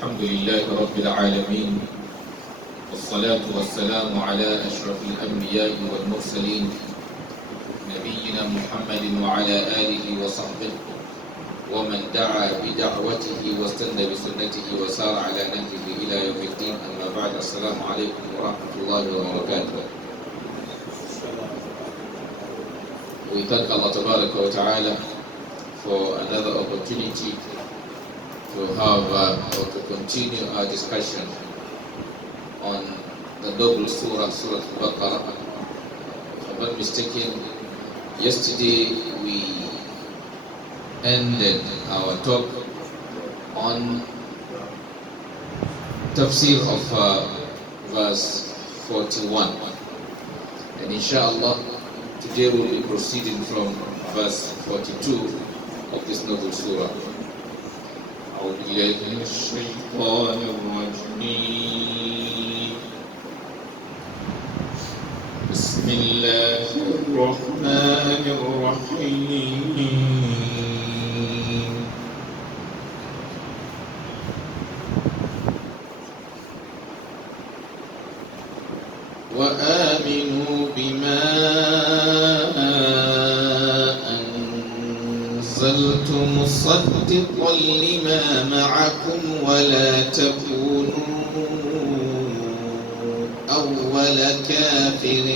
الحمد لله رب العالمين، والصلاة والسلام على أشرف الأنبياء والمرسلين نبينا محمد وعلى آله وصحبه ومن دعا بدعوته واستنى بسنته وسار على نهجه إلى يوم الدين. أما بعد، السلام عليكم ورحمة الله وبركاته. We thank Allah Tabaraka wa Ta'ala for another opportunity to have or to continue our discussion on the noble Surah Al-Baqarah. If I'm not mistaken, yesterday we ended our talk on Tafseer of verse 41, and inshallah today we'll be proceeding from verse 42 of this noble surah. أعوذ بالله من الشيطان الرجيم. بسم الله الرحمن الرحيم. وآمنوا بما أنزلت مصدقا لما معكم ولا تكونوا أول كافر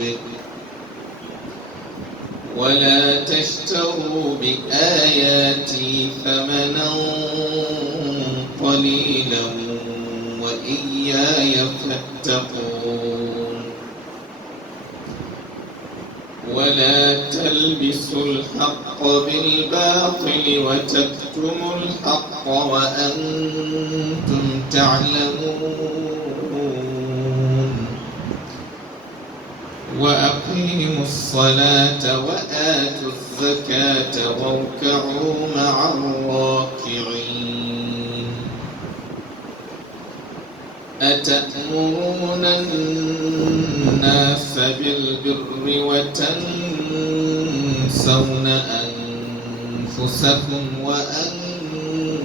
به ولا تشتروا بآياتي ثمنا قليلا وإياي فاتقون. ولا تلبسوا الحق بالباطل وتكتموا الحق وأنتم تعلمون. وأقيموا الصلاة وآتوا الزكاة واركعوا مع الراكعين. أتأمرون الناس بالبر وتنسون أنفسكم وأنتم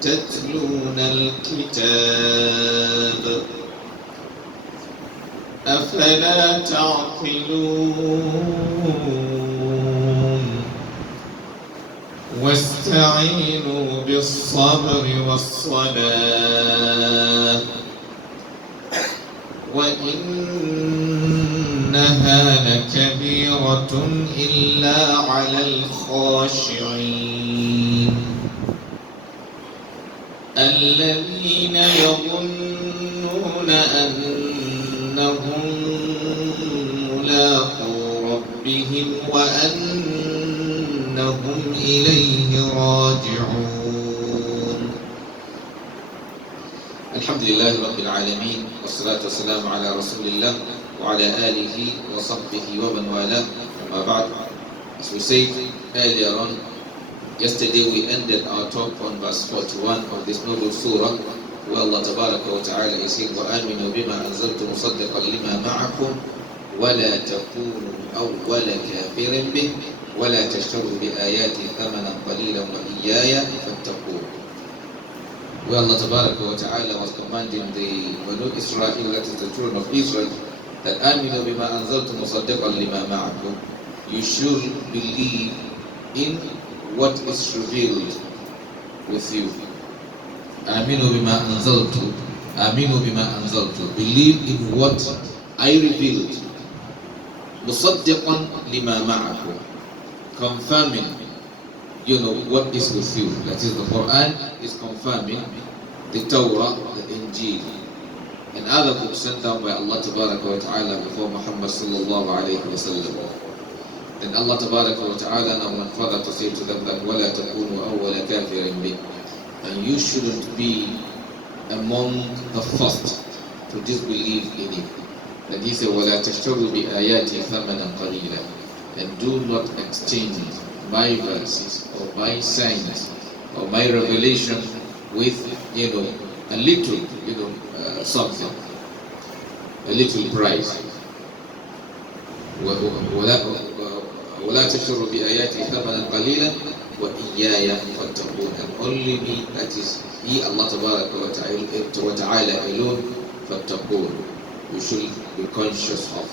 تتلون الكتاب أفلا تعقلون. واستعينوا بالصبر والصلاة وإنها لكبيرة إلا على الخاشعين الذين يظنون أنهم ملاقو ربهم وأنهم إليه راجعون. الحمد لله رب العالمين، والصلاة والسلام على رسول الله وعلى آله وصحبه ومن والاه. أما بعد, as we said earlier on, yesterday we ended our talk on verse 41 of this noble surah, where Allah Tabaraka wa Ta'ala is saying, وَآمِنُوا بِمَا أَنزَلْتُ مُصَدِّقًا لِمَا مَعَكُمْ وَلَا تَكُونُوا أَوَّلَ كَافِرٍ بِهِ وَلَا تَشْتَرُوا بِآيَاتِي ثَمَنًا قَلِيلًا وَإِيَّايَ فَاتَّقُونِ. Where Allah Tabaraka wa Ta'ala was commanding the Banu Israel, that is the children of Israel, that آمِنُوا بِمَا أَنزَلْتُ مُصَدِّقًا لِمَا مَعَكُمْ, you should believe in what is revealed with you. آمِنُوا بِمَا أَنزَلْتُ, آمِنُوا بِمَا أَنزَلْتُ, believe in what I revealed. مُصَدِّقًا لِمَا مَعَكُمْ, confirming what is with you. That is, the Quran is confirming the Torah, the Injil, and other books sent down by Allah Tabaraka wa Ta'ala before Muhammad sallallahu alayhi wa sallam. Then Allah Tabaraka wa Ta'ala now went further to say to them that وَلَا تَكُونُوا أَوَّلَ كَافِرٍ بِهِ, and you shouldn't be among the first to disbelieve in it. And he said وَلَا تَشْتَرُوا بِآيَاتِي ثَمَنًا قَلِيلًا, and do not exchange my verses or my signs or my revelation with a little something, a little price. ولا تشتروا بآياتي ثمنا قليلا وَإِيَّايَ فَاتَّقُونَ. And only me, that is He, Allah Ta'ala alone, فَاتَّقُونَ, you should be conscious of.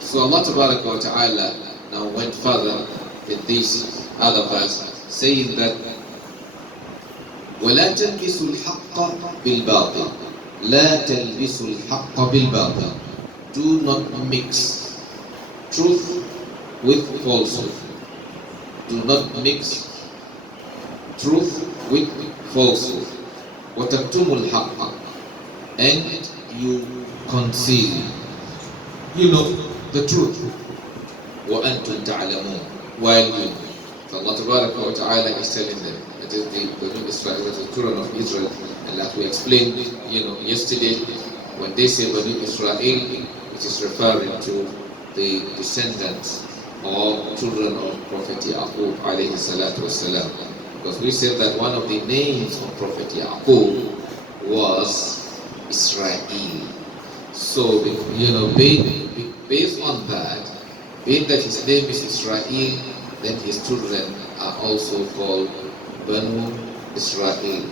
So Allah Ta'ala now went further in this other verse, saying that وَلَا تَلْبِسُوا الْحَقَّ بِالْبَاطِلِ لَا تَلْبِسُوا الْحَقَّ بِالْبَاطِلِ. Do not mix truth with falsehood. Do not mix truth with falsehood. وَتَكْتُمُوا الْحَقَّ, and you conceal, the truth. وَأَنْتُمْ تَعْلَمُونَ, while you. So Allah Ta'ala is telling them, that is the Banu Israel, that is the children of Israel, and like we explained, yesterday, when they say Banu Israel, it is referring to the descendants or children of Prophet Yaqub alayhi salatu wasalam. Because we said that one of the names of Prophet Yaqub was Israel. So, based on that, being that his name is Israel, then his children are also called Banu Israel.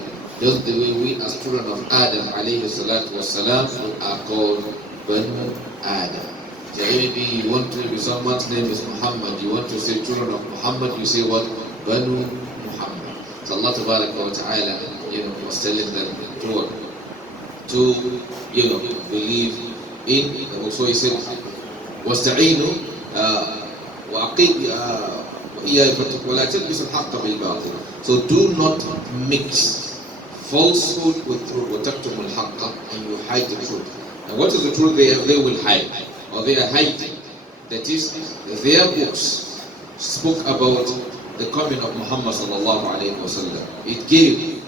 Just the way we as children of Adam alayhi salatu wasalam are called Banu Adam. So maybe you want to, if someone's name is Muhammad, you want to say children of Muhammad, you say what? Banu Muhammad. So Allah Ta'ala, was telling them to believe in. Also he said, وَاسْتَعِينُوا وَإِيَّايَ فَاتَّقُونَ وَلَا تَلْبِسُوا الْحَقَّ بِالْبَاطِلِ. So do not mix falsehood with truth. وَتَكْتُمُوا الْحَقَّ, and you hide the truth. And what is the truth they will hide? Or they are hiding? That is, their books spoke about the coming of Muhammad sallallahu alayhi wa sallam. It gave,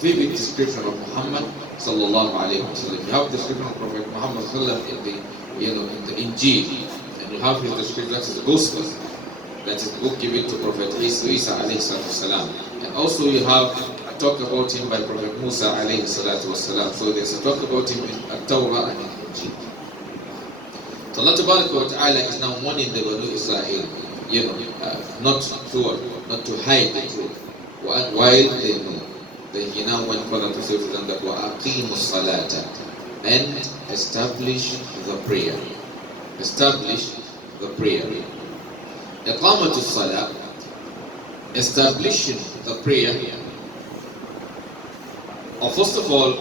vivid description of Muhammad sallallahu alayhi wa sallam. You have the description of Prophet Muhammad sallallahu alayhi wa sallam in the Injil, and you have his description, that is the Gospel, that is the book given to Prophet Isa alayhi salatu wasalam. And also you have a talk about him by Prophet Musa alayhi salatu wasalam. So there's a talk about him in At-Tawrah and in Injil. So Allah Ta'ala is now warning the Banu Israel, not to hide the truth, while they know. Then he now went further to say to them that وَأَقِيمُوا الصَّلَاةَ, and establish the prayer. Establish the prayer. إقامة الصلاة, establishing the prayer. First of all,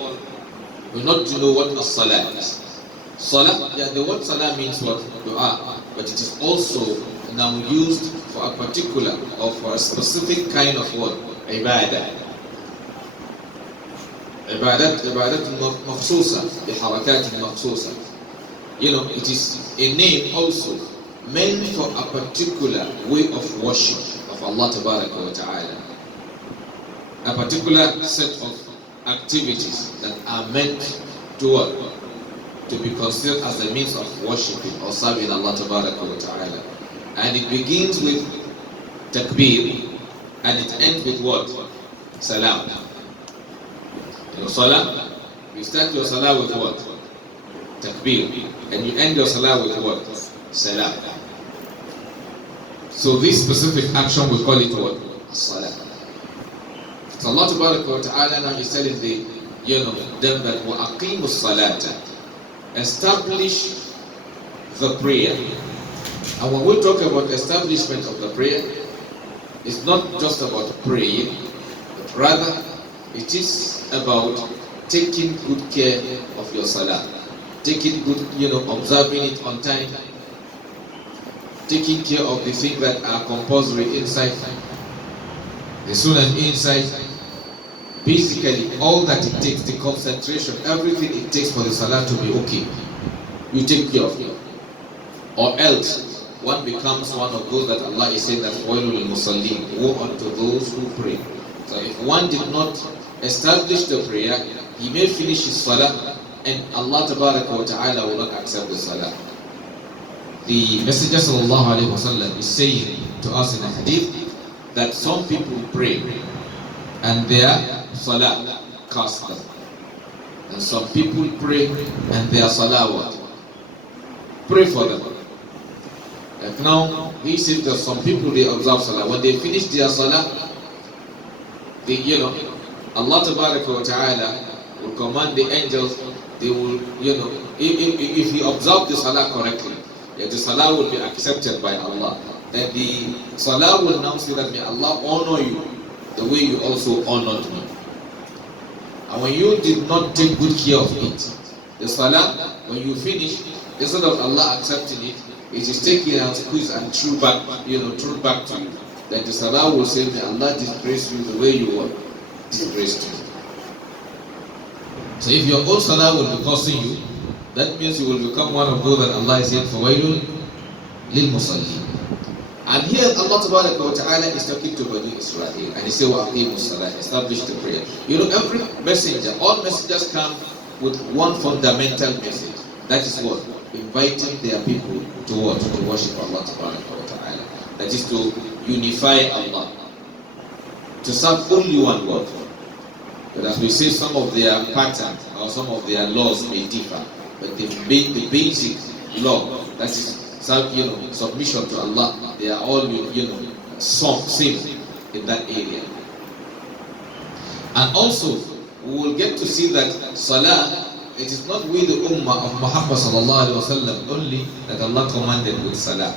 we not to know what a salah is. Salah, the word salah means what? Dua, but it is also now used for a particular or for a specific kind of what? Ibadah. Ibadat makhsusa, biharakat makhsusa. It is a name also meant for a particular way of worship of Allah Ta'ala. A particular set of activities that are meant to be considered as a means of worshiping or serving Allah Ta'ala. And it begins with takbir and it ends with what? Salam. Salah, you start your salah with what? Takbir. And you end your salah with what? Salam. So this specific action we call it what? Salah. So Allah Ta'ala now is telling them that وَأَقِيمُوا الصَّلَاةَ, establish the prayer. And when we talk about establishment of the prayer, it's not just about praying, but rather it is about taking good care of your salah, taking good, observing it on time, taking care of the things that are compulsory inside, the sunnah inside. Basically, all that it takes, the concentration, everything it takes for the salah to be okay, you take care of it. Or else, one becomes one of those that Allah is saying that وَيْلُ لِلْمُصَلِّينَ, woe unto those who pray. So if one did not establish the prayer, he may finish his salah and Allah Ta'ala will not accept the salah. The Messenger sallallahu alayhi wa sallam is saying to us in a hadith that some people pray and their salah casts them, and some people pray and their salah what? Pray for them. Like now, he said that some people, they observe salah. When they finish their salah, they, Allah Ta'ala will command the angels, they will, if he observe the salah correctly, the salah will be accepted by Allah. Then the salah will now say that may Allah honor you the way you also honored me. And when you did not take good care of it, the salah, when you finish, instead of Allah accepting it, it is taken and squeezed and threw back to you. Then the salah will say, may Allah disgrace you the way you were disgraced you. So if your own salah will be causing you, that means you will become one of those that Allah is saying, فَوَيْلٌ لِلْمُصَلِّينَ. And here Allah Ta'ala is talking to Bani Israel, and He said, وَأَقِيمُوا الصَّلَاةَ, establish the prayer. Every messenger, all messengers come with one fundamental message. That is what? Inviting their people to what? To worship Allah Ta'ala. That is to unify Allah, to serve only one God. But as we say, some of their patterns or some of their laws may differ, but the basic law, that is submission to Allah, they are all same in that area. And also we will get to see that salah, it is not we the ummah of Muhammad sallallahu alaihi wasallam only that Allah commanded with salah.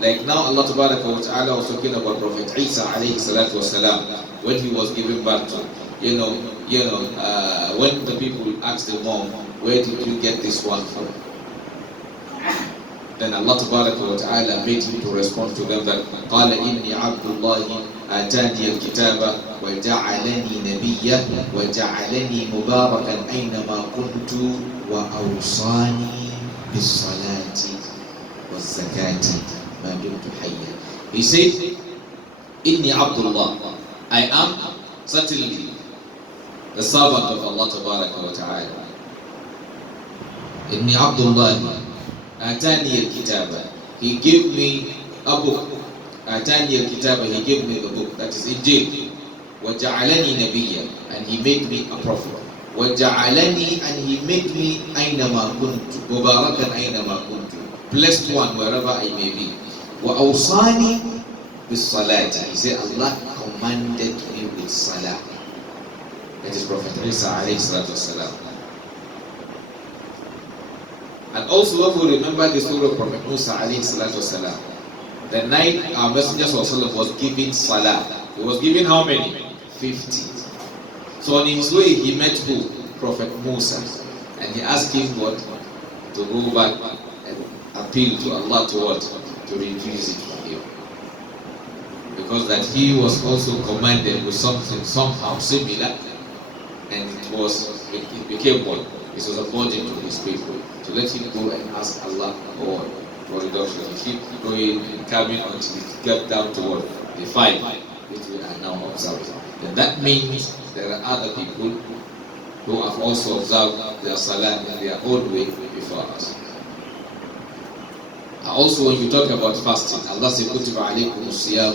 Like now Allah Ta'ala was talking about Prophet Isa alayhi salatu wasalam, when he was given birth to. When the people asked the mom, where did you get this one from? Then Allah Ta'ala made him to respond to them that قال إني عبد الله آتاني الكتاب وجعلني نبيا وجعلني مباركا أينما كنت وأوصاني بالصلاة والزكاة ما دمت حيا. He said, إني عبد الله, I am certainly the servant of Allah Ta'ala. إني عبد الله آتاني الكتاب, He gave me a book. آتاني الكتاب, He gave me the book, that is Injil. وجعلني نبيا, and He made me a prophet. وجعلني, and He made me أينما كنت مباركا أينما كنت, blessed one wherever I may be. وأوصاني بالصلاة, He said Allah commanded me with salah. That is Prophet Isa alayhi salatu wasalam. And also when we remember the story of Prophet Musa alayhi salatu wasalam, the night our Messenger sallallahu was given salah, he was given how many? 50. So on his way he met who? Prophet Musa, and he asked him what? To go back and appeal to Allah to what? To reduce it from him. Because that he was also commanded with something somehow similar, and it became one. It was a burden to his people. So let him go and ask Allah for reduction. He keep going and coming until he get down to what? The 5, which we are now observing. Then that means there are other people who have also observed their salah in their own way before us. Also, when you talk about fasting, Allah says, "Kutiba alaykum as-siyam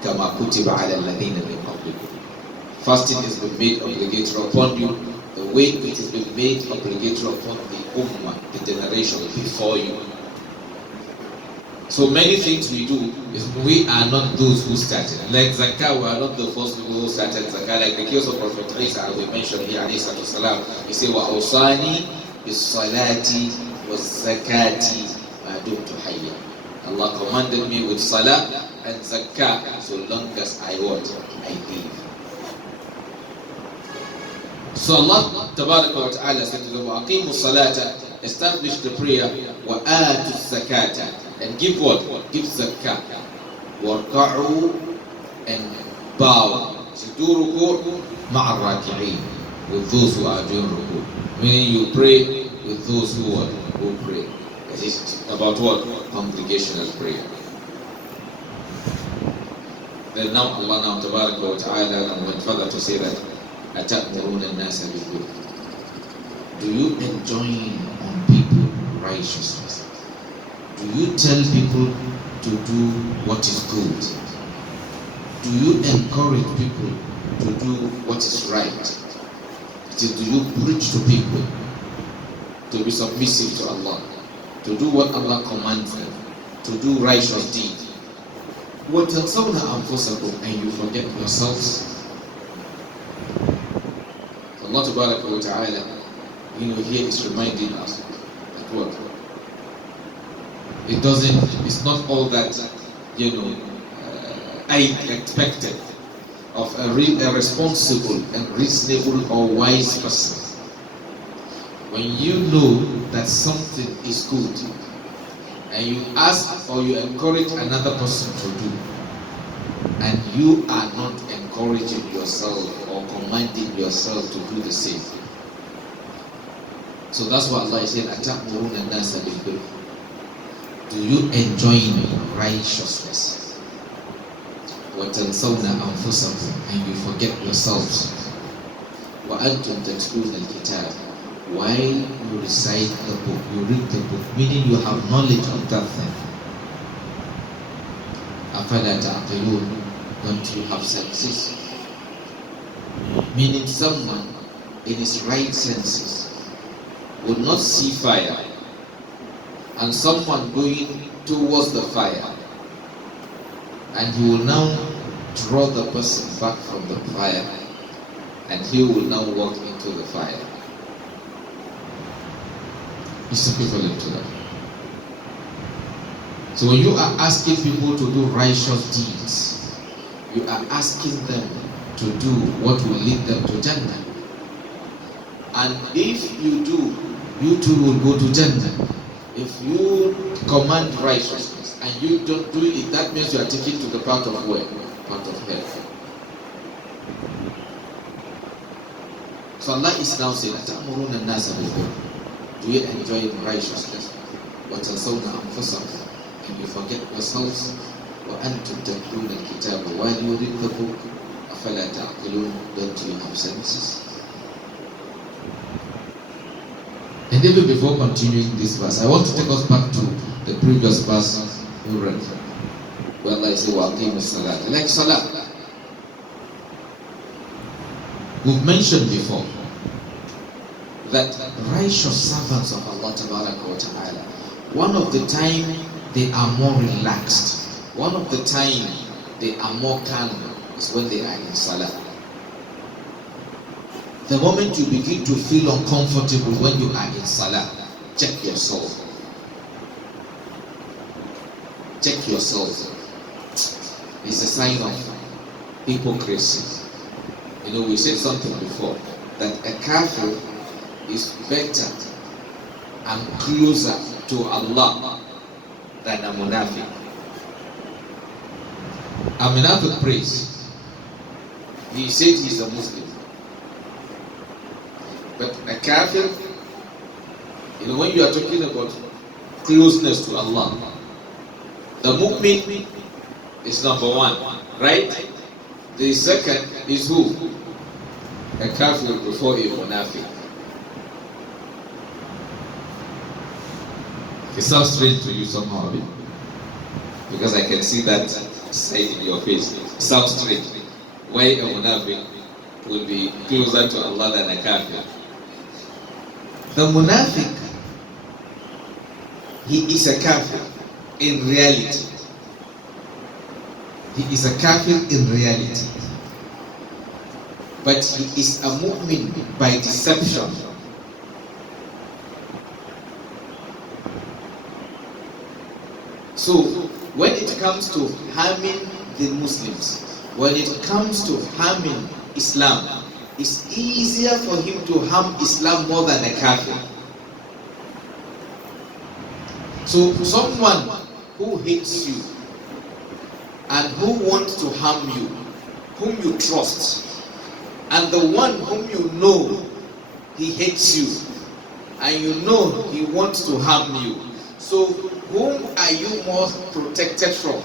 kama kutiba ala alladhina min qablikum." Fasting has been made obligatory upon you the way it has been made obligatory upon the ummah, the generation before you. So many things we do is we are not those who started. Like zakah, we are not the first people who started zakah. Like the case of Prophet Isa, as we mentioned here, alayhi salam, he said, "Wa-awsani bis-salati was-zakati ma dumtu hayya." Allah commanded me with salah and zakah so long as I live. So Allah Ta'ala said to them, "Aqimu salata," establish the prayer, wa atu zakata, and give what? Give zakah. Warka'u, and bow. So do ruku' ma'a raki'in, with those who are doing ruku'. Meaning you pray with those who pray. That is about what? Congregational prayer. Then now Allah Ta'ala went further to say that, أَتَأْمُرُونَ النَّاسَ بِالْبِرِّ, do you enjoin on people righteousness? Do you tell people to do what is good? Do you encourage people to do what is right? It is, do you preach to people to be submissive to Allah, to do what Allah commands them, to do righteous deed. وَتَنْسَوْنَ أَنفُسَكُمْ, and you forget yourselves. Allah Tabaraka wa Ta'ala, here is reminding us that what? It's not all that, I expected of a responsible and reasonable or wise person. When you know that something is good, and you ask or you encourage another person to do, and you are not encouraging yourself or commanding yourself to do the same. So that's what Allah is saying, أَتَأْمُرُونَ النَّاسَ بِالْبِرِّ. Do you enjoy righteousness? وَتَنْسَوْنَ أَنفُسَكُمْ, and you forget yourselves. وَأَنْتُمْ تَتْلُونَ الْكِتَابَ, while you recite the book, you read the book, meaning you have knowledge of that thing. أَفَلَا تَعْقِلُونَ, don't you have senses? Meaning someone in his right senses would not see fire, and someone going towards the fire, and he will now draw the person back from the fire, and he will now walk into the fire. It's equivalent to that. So when you are asking people to do righteous deeds, you are asking them to do what will lead them to Jannah. And if you do, you too will go to Jannah. If you command righteousness and you don't do it, that means you are taken to the part of where? Part of hell. So Allah is now saying, أَتَأْمُرُونَ النَّاسَ بِالْبِرِّ, do you enjoy righteousness? وَتَنْسَوْنَ أَنفُسَكُمْ, and you forget yourselves. وَأَنْتُمْ تَتْلُونَ الْكِتَابَ, while you read the book. أَفَلَا تَعْقِلُونَ, don't you have senses? And even before continuing this verse, I want to take us back to the previous verse we read, where Allah says, وَأَقِيمُوا الصَّلَاةَ, like Salah. We've mentioned before that righteous servants of Allah Tabaraka wa Ta'ala, one of the time they are more relaxed, one of the time they are more calm is when they are in Salah. The moment you begin to feel uncomfortable when you are in Salah, check yourself. Check yourself. It's a sign of hypocrisy. We said something before, that a kafir is better and closer to Allah than a munafiq. A munafiq prays. He said he's a Muslim. But a kafir, when you are talking about closeness to Allah, the mu'min is number one, right? The second is who? A kafir before a munafiq. It sounds strange to you somehow, because I can see that side in your face. It sounds strange. Why a munafiq will be closer to Allah than a kafir? The munafiq, he is a kafir in reality. He is a kafir in reality. But he is a mu'min by deception. So, when it comes to harming the Muslims, when it comes to harming Islam, it's easier for him to harm Islam more than a kafir. So, someone who hates you and who wants to harm you, whom you trust, and the one whom you know he hates you, and you know he wants to harm you. So, whom are you more protected from?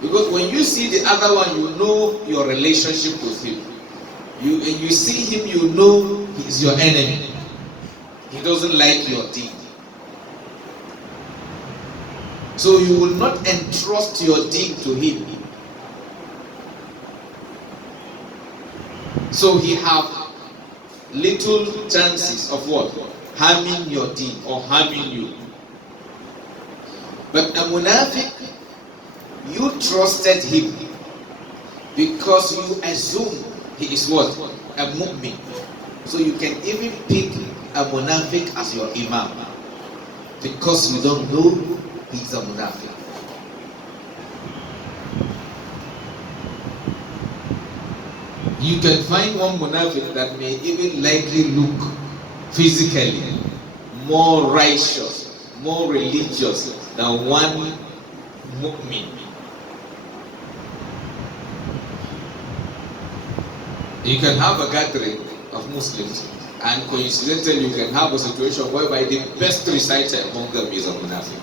Because when you see the other one, you know your relationship with him. You see him, you know he's your enemy. He doesn't like your deed. So you will not entrust your deed to him. So he have little chances of what? harming your deen or harming you. But a munafiq, you trusted him because you assume he is what? A mu'min. So you can even pick a munafiq as your imam because you don't know he's a munafiq. You can find one munafiq that may even likely look physically more righteous, more religious than one mu'min. You can have a gathering of Muslims, and coincidentally you can have a situation whereby the best reciter among them is a munafiq.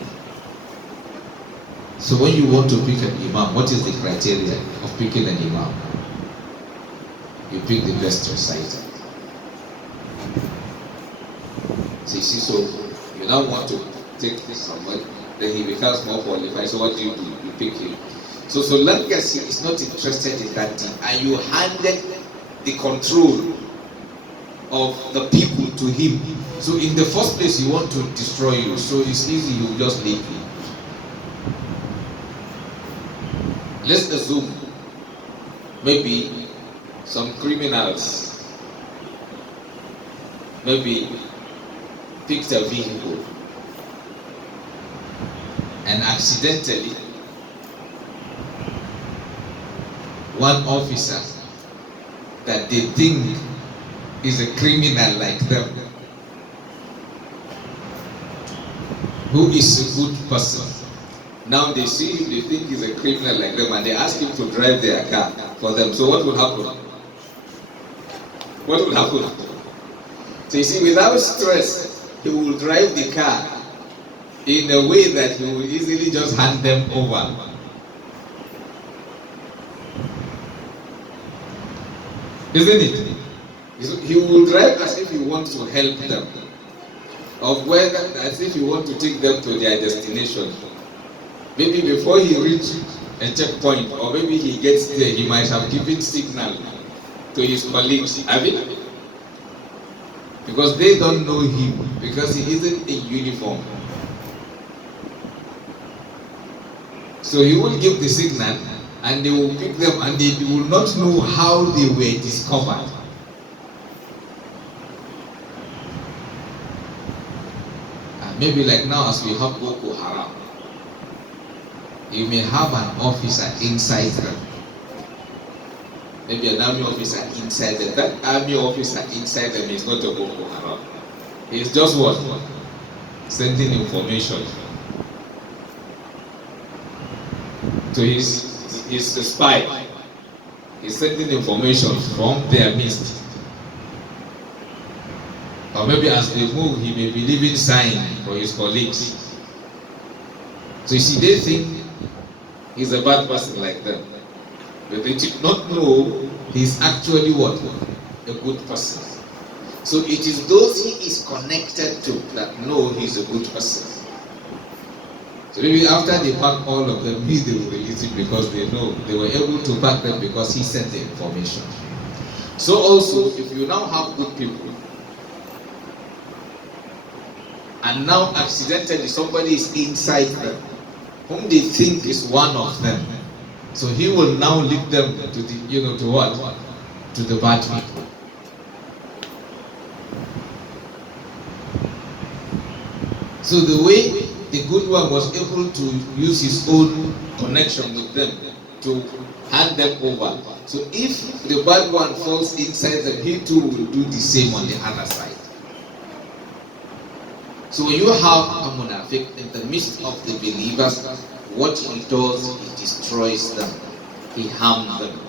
So when you want to pick an imam, what is the criteria of picking an imam? You pick the best reciter. So you now want to take someone, then he becomes more qualified. So what do? You pick him. So long as he is not interested in that thing, and you handed the control of the people to him. So in the first place, he want to destroy you. So it's easy, you just leave him. Let's assume maybe some criminals maybe picked a vehicle and accidentally one officer that they think is a criminal like them, who is a good person. Now they see him, they think he's a criminal like them, and they ask him to drive their car for them. So what will happen? What will happen? So you see, without stress, he will drive the car in a way that he will easily just hand them over. Isn't it? He will drive as if he wants to help them, or whether as if he wants to take them to their destination. Maybe before he reaches a checkpoint, or maybe he gets there, he might have given signal to his colleagues, because they don't know him, because he isn't in uniform. So he will give the signal, and they will pick them, and they will not know how they were discovered. Maybe like now, as we have Boko Haram, you may have an officer inside them. Maybe an army officer inside them. That army officer inside them is not a Boko Haram. He's just what? Sending information. So he's a spy. He's sending information from their midst. Or maybe as they move, he may be leaving sign for his colleagues. So you see, they think he's a bad person like them. But they did not know he's actually what? A good person. So it is those he is connected to that know he's a good person. So maybe after they pack all of them, they will release it because they know they were able to pack them because he sent the information. So also, if you now have good people, and now accidentally somebody is inside them, whom they think is one of them, so he will now lead them to the, to what? To the bad people. So the way the good one was able to use his own connection with them to hand them over. So if the bad one falls inside them, he too will do the same on the other side. So when you have a munafiq in the midst of the believers, what he does, he destroys them, he harms them.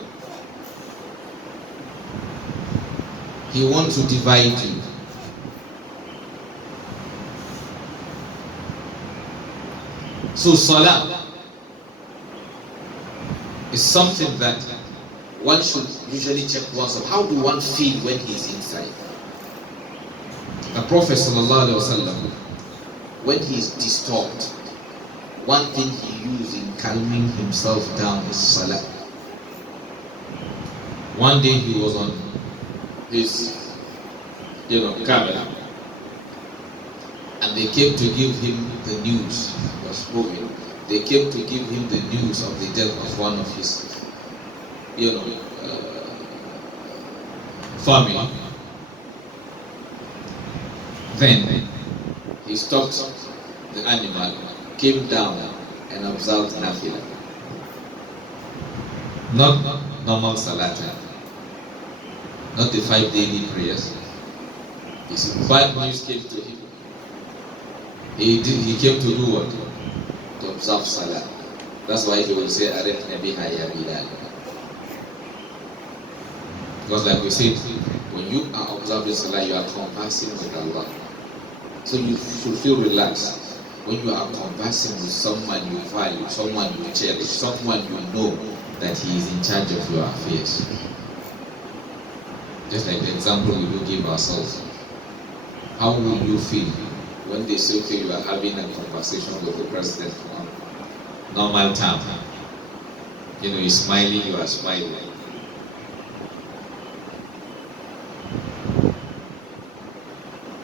He wants to divide you. So salah is something that one should usually check oneself. How do one feel when he's inside? The Prophet ﷺ, when he is disturbed, one thing he used in calming himself down is salah. One day he was on his camel, And they came to give him the news. He was moving. They came to give him the news of the death of one of his, family. Then he stopped the animal, came down and observed Nafila. Not normal Salata, not the 5 daily prayers. His bad news came to him. He came to do what? To observe Salah. That's why he will say, Arif Nabiha Ya Bilal. Because like we said, when you are observing Salah, you are conversing with Allah. So you should feel relaxed. When you are conversing with someone you value, someone you cherish, someone you know that he is in charge of your affairs. Just like the example we will give ourselves. How will you feel when they say, okay, you are having a conversation with the president on normal time? You're smiling, you are smiling.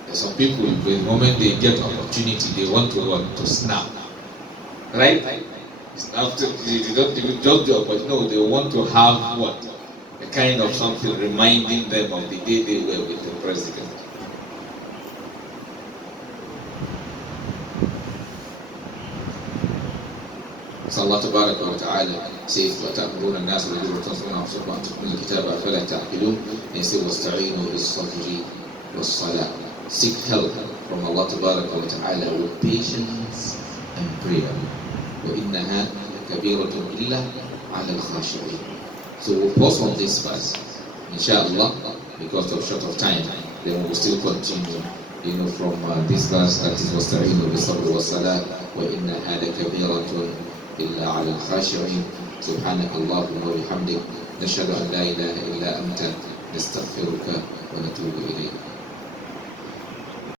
There's some people, the moment they get opportunity, they want to snap. Right? After they don't even just do it, but no, they want to have what? A kind of something reminding them of the day they were with the president. So Allah Tabaraka wa Ta'ala says, وَتَأْمُرُونَ النَّاسَ بِالْبِرِّ وَتَنْسَوْنَ أَنفُسَكُمْ وَأَنْتُمْ تُتْلُونَ الْكِتَابَ أَفَلَا تَعْقِلُونَ. And he says, وَاسْتَعِينُوا بِالصَّبْرِ وَالصَّلَاةِ. Seek help from Allah Tabaraka wa Ta'ala with patience and prayer. وَإِنَّهَا لَكَبِيرَةٌ إِلَّا عَلَى الْخَاشِعِينَ. So we'll pause on this verse, inshallah, because of short of time. Then we'll still continue, from this verse that is وَاسْتَعِينُوا بِالصَّبْرِ وَالصَّلَاةِ وَإِنَّهَا لَكَبِيرَةٌ إلا على الخاشعين. سبحانك اللهم وبحمدك نشهد أن لا إله إلا أنت نستغفرك ونتوب إليك.